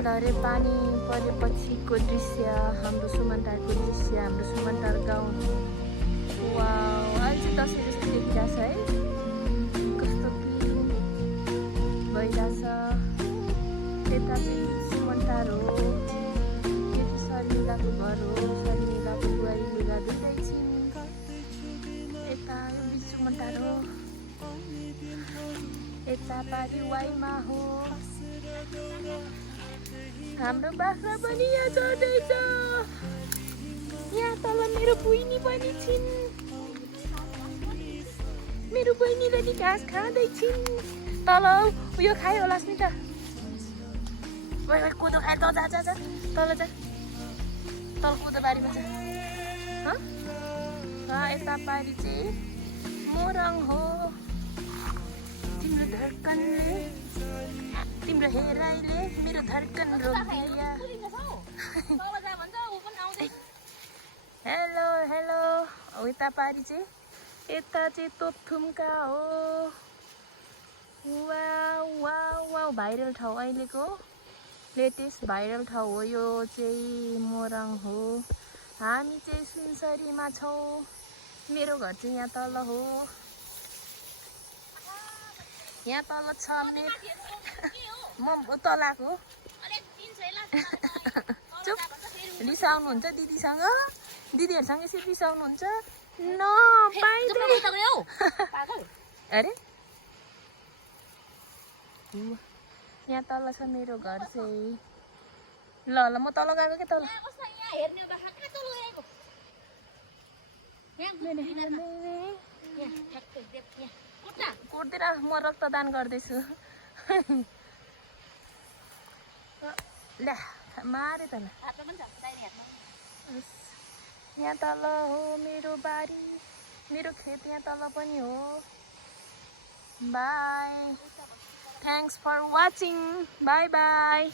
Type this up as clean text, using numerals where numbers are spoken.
लहरे पानी परेपछिको दृश्य, हाम्रो सुमनटारको दृश्य, हाम्रो सुमनटार गाउँ। वाउ, अहिले चाहिँ दसैँ जस्तो देखिरहेछ है। कस्तो पिरो भइरहेछ। यता चाहिँ सुमनटार हो, यति शर्मिलाको घर हो, शर्मिलाको बुहारी लुगा धुँदैछिन्। यता यो बिच सुमनटार हो, यता पारि वाइमा हो। हाम्रो बाख्रा पनि यहाँ चढ्दैछ। यहाँ तल मेरो बहिनी पनि छिन्। मेरो बहिनीले नि घाँस खाँदैछिन्। तल उयो खायो होला नि त। वै कोदो खायो त, जा जा जा तल जा, तल कोदो बारीमा जा। यता पारि चाहिँ मोरङ हो। तिम्रो धड्कनले, तिम्रो हेराइले मेरो धड्कन रोकिदिया। Hello hello. यता पारि चाहिँ, यता चाहिँ तोपथुम्का हो। वाउ वाउ वाउ, भाइरल ठाउँ, अहिलेको लेटेस्ट भाइरल ठाउँ हो यो चाहिँ मोरङ हो। हामी चाहिँ सुनसरीमा छौँ। मेरो घर चाहिँ यहाँ तल हो। यहाँ तल छ मेरो, म तलाको। चुप, रिसाउनुहुन्छ दिदीसँग, दिदीहरूसँग यसरी रिसाउनुहुन्छ न पाइँदै। अरे यहाँ तल छ मेरो घर चाहिँ। ल ल, म तल गएको के तल। कोट्दैन, म रक्तदान गर्दैछु। ल्या मारे त ल। यहाँ तल हो मेरो बारी, मेरो खेत यहाँ तल पनि हो। Bye, thanks for watching, bye by.